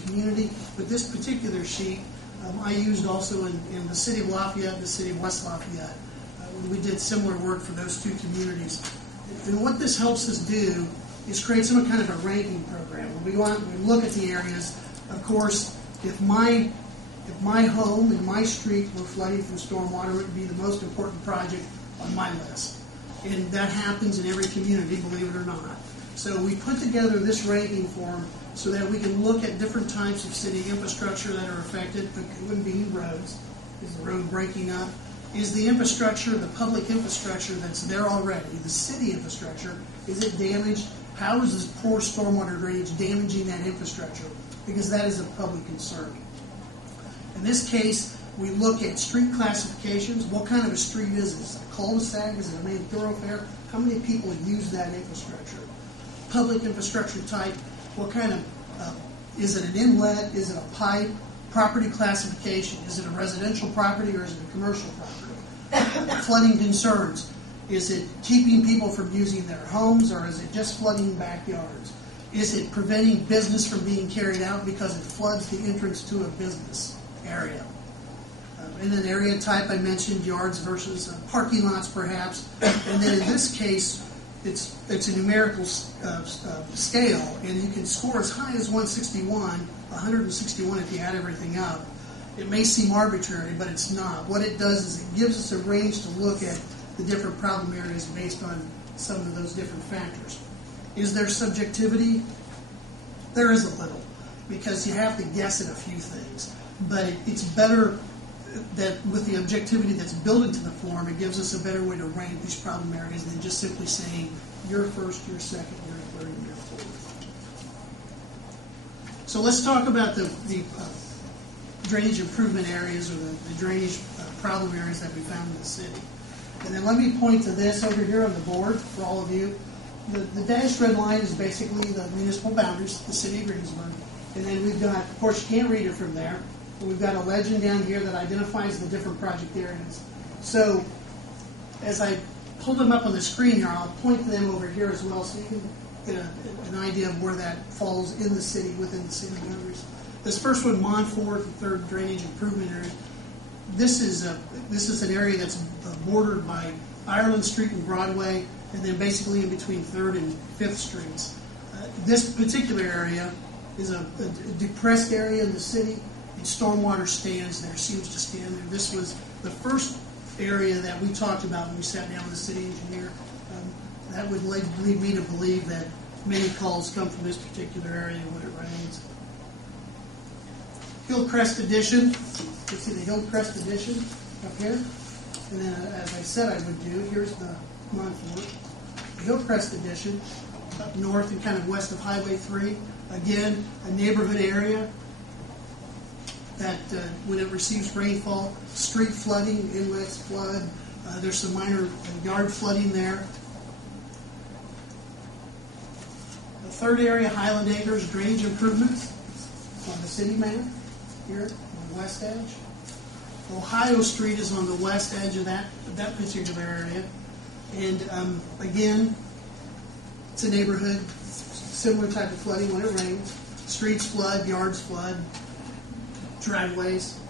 community, but this particular sheet I used also in the city of Lafayette and the city of West Lafayette. We did similar work for those two communities. And what this helps us do is create some kind of a ranking program. When we go out and we look at the areas, of course, if my home and my street were flooding from stormwater, it would be the most important project on my list. And that happens in every community, believe it or not. So we put together this ranking form so that we can look at different types of city infrastructure that are affected. It wouldn't be roads. Is the road breaking up? Is the infrastructure, the public infrastructure that's there already, the city infrastructure, is it damaged? How is this poor stormwater drainage damaging that infrastructure? Because that is a public concern. In this case, we look at street classifications. What kind of a street is this? A cul-de-sac? Is it a main thoroughfare? How many people use that infrastructure? Public infrastructure type. What kind of, is it an inlet? Is it a pipe? Property classification. Is it a residential property or is it a commercial property? Flooding concerns. Is it keeping people from using their homes or is it just flooding backyards? Is it preventing business from being carried out because it floods the entrance to a business area? And then area type, I mentioned yards versus parking lots perhaps. And then in this case, it's a numerical scale, and you can score as high as 161 if you add everything up. It may seem arbitrary, but it's not. What it does is it gives us a range to look at the different problem areas based on some of those different factors. Is there subjectivity? There is a little, because you have to guess at a few things. But it's better that with the objectivity that's built into the form, it gives us a better way to rank these problem areas than just simply saying you're first, you're second, you're third, and you're fourth. So let's talk about the drainage improvement areas or the drainage problem areas that we found in the city. And then let me point to this over here on the board for all of you. The dashed red line is basically the municipal boundaries, the city of Greensburg. And then we've got, of course, you can't read it from there, but we've got a legend down here that identifies the different project areas. So as I pull them up on the screen here, I'll point to them over here as well so you can get an idea of where that falls in the city, within the city boundaries. This first one, Montfort, the third drainage improvement area. This is an area that's bordered by Ireland Street and Broadway, and then basically in between 3rd and 5th Streets. This particular area is a depressed area in the city, and stormwater stands there, seems to stand there. This was the first area that we talked about when we sat down with the city engineer. That would lead me to believe that many calls come from this particular area when it rains. Hillcrest Addition. You see the Hillcrest Addition up here? And then, as I said I would do, here's the Montfort. The Hillcrest Addition, up north and kind of west of Highway 3. Again, a neighborhood area that when it receives rainfall, street flooding, inlets flood. There's some minor yard flooding there. The third area, Highland Acres, drainage improvements on the city map here on the west edge. Ohio Street is on the west edge of that particular area. And again, it's a neighborhood, similar type of flooding when it rains. Streets flood, yards flood, driveways.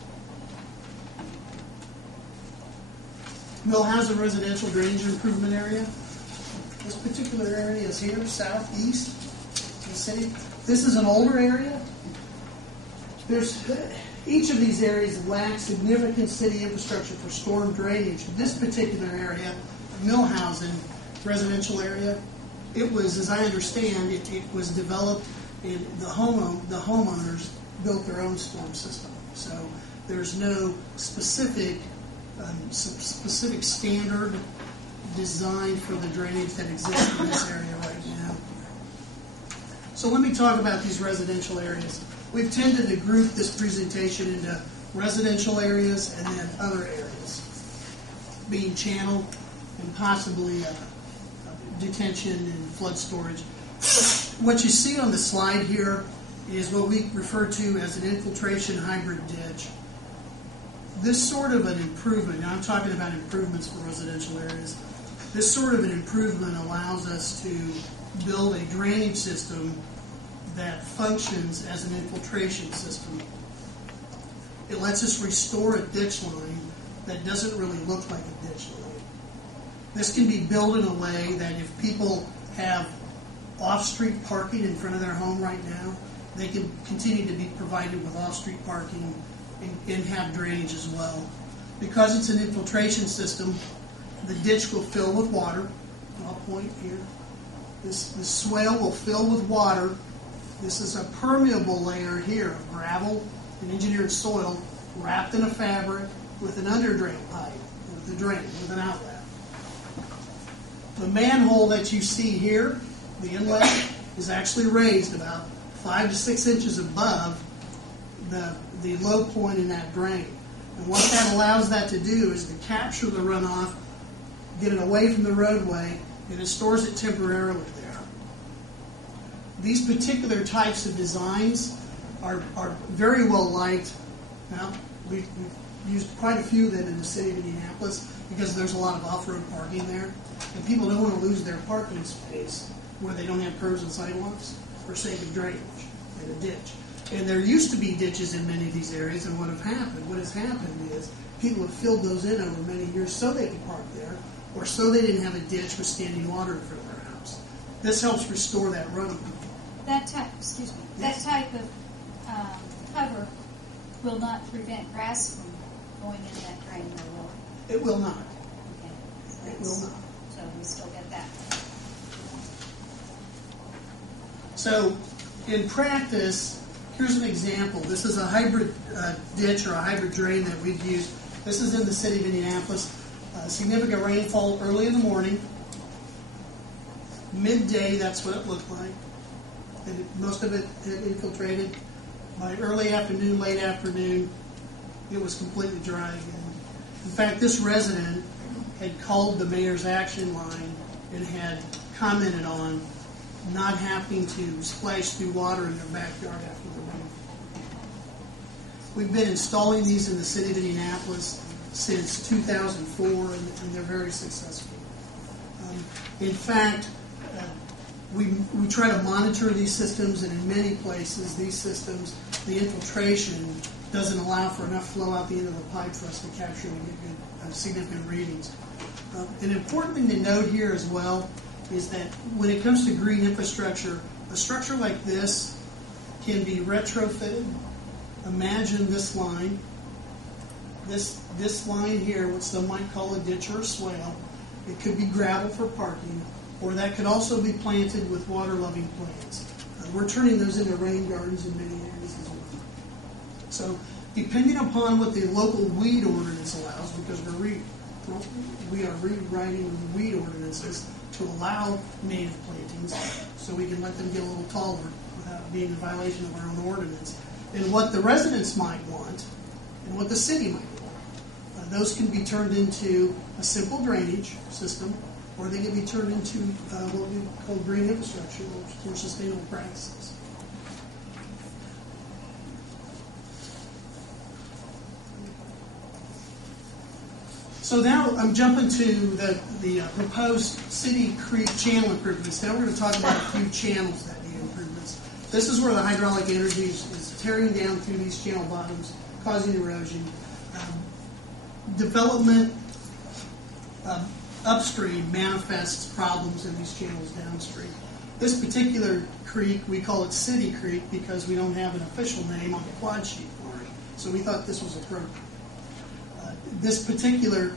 Millhausen Residential Drainage Improvement Area. This particular area is here, southeast of the city. This is an older area. Each of these areas lacks significant city infrastructure for storm drainage. This particular area, Millhausen residential area, it was, as I understand, it was developed and the homeowners built their own storm system. So there's no specific standard designed for the drainage that exists in this area right now. So let me talk about these residential areas. We've tended to group this presentation into residential areas and then other areas, being channel and possibly detention and flood storage. What you see on the slide here is what we refer to as an infiltration hybrid ditch. This sort of an improvement, now I'm talking about improvements for residential areas, this sort of an improvement allows us to build a drainage system that functions as an infiltration system. It lets us restore a ditch line that doesn't really look like a ditch line. This can be built in a way that if people have off-street parking in front of their home right now, they can continue to be provided with off-street parking and have drainage as well. Because it's an infiltration system, the ditch will fill with water. I'll point here. This swale will fill with water. This is a permeable layer here of gravel and engineered soil wrapped in a fabric with an underdrain pipe, with a drain, with an outlet. The manhole that you see here, the inlet, is actually raised about 5 to 6 inches above the low point in that drain. And what that allows that to do is to capture the runoff, get it away from the roadway, and it stores it temporarily there. These particular types of designs are very well liked. Now, we've used quite a few of them in the city of Indianapolis because there's a lot of off-road parking there, and people don't want to lose their parking space where they don't have curbs and sidewalks for sake of drainage and a ditch. And there used to be ditches in many of these areas, and what has happened is people have filled those in over many years so they could park there, or so they didn't have a ditch with standing water in front of their house. This helps restore that runoff. That type, excuse me, Yes. that type of cover will not prevent grass from going in that drain, or will it? It will not. Okay. So It will not. So we still get that. So, in practice, here's an example. This is a hybrid ditch or a hybrid drain that we've used. This is in the city of Indianapolis. Significant rainfall early in the morning. Midday, that's what it looked like. And most of it had infiltrated. By early afternoon, late afternoon, it was completely dry again. In fact, this resident had called the mayor's action line and had commented on not having to splash through water in their backyard after the rain. We've been installing these in the city of Indianapolis since 2004, and they're very successful. In fact, we try to monitor these systems, and in many places, these systems, the infiltration doesn't allow for enough flow out the end of the pipe for us to capture and get good, significant readings. An important thing to note here as well is that when it comes to green infrastructure, a structure like this can be retrofitted. Imagine this line. This line here, what some might call a ditch or a swale, it could be gravel for parking, or that could also be planted with water-loving plants. We're turning those into rain gardens in many areas as well. So, depending upon what the local weed ordinance allows, because we are rewriting the weed ordinances to allow native plantings, so we can let them get a little taller without being in violation of our own ordinance. And what the residents might want, and what the city might want. Those can be turned into a simple drainage system, or they can be turned into what we call green infrastructure, or sustainable practices. So now I'm jumping to the proposed city creek channel improvements. Now we're going to talk about a few channels that need improvements. This is where the hydraulic energy is tearing down through these channel bottoms, causing erosion. Development upstream manifests problems in these channels downstream. This particular creek, we call it City Creek because we don't have an official name on the quad sheet for it. So we thought this was appropriate. This particular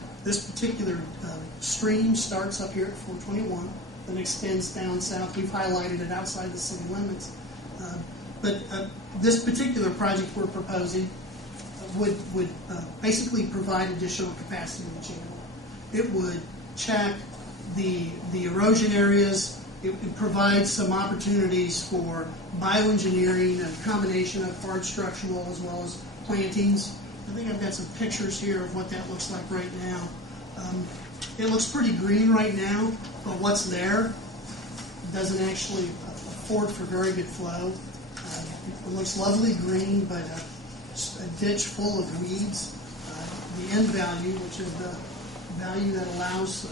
stream starts up here at 421 and extends down south. We've highlighted it outside the city limits. But this particular project we're proposing would basically provide additional capacity in the channel. It would check the erosion areas. It provides some opportunities for bioengineering, a combination of hard structural as well as plantings. I think I've got some pictures here of what that looks like right now. It looks pretty green right now, but what's there doesn't actually afford for very good flow. It looks lovely green, but a ditch full of weeds. The end value, which is the value that allows the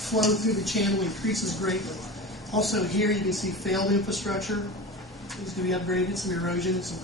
flow through the channel, increases greatly. Also here you can see failed infrastructure. Needs to be upgraded, some erosion, some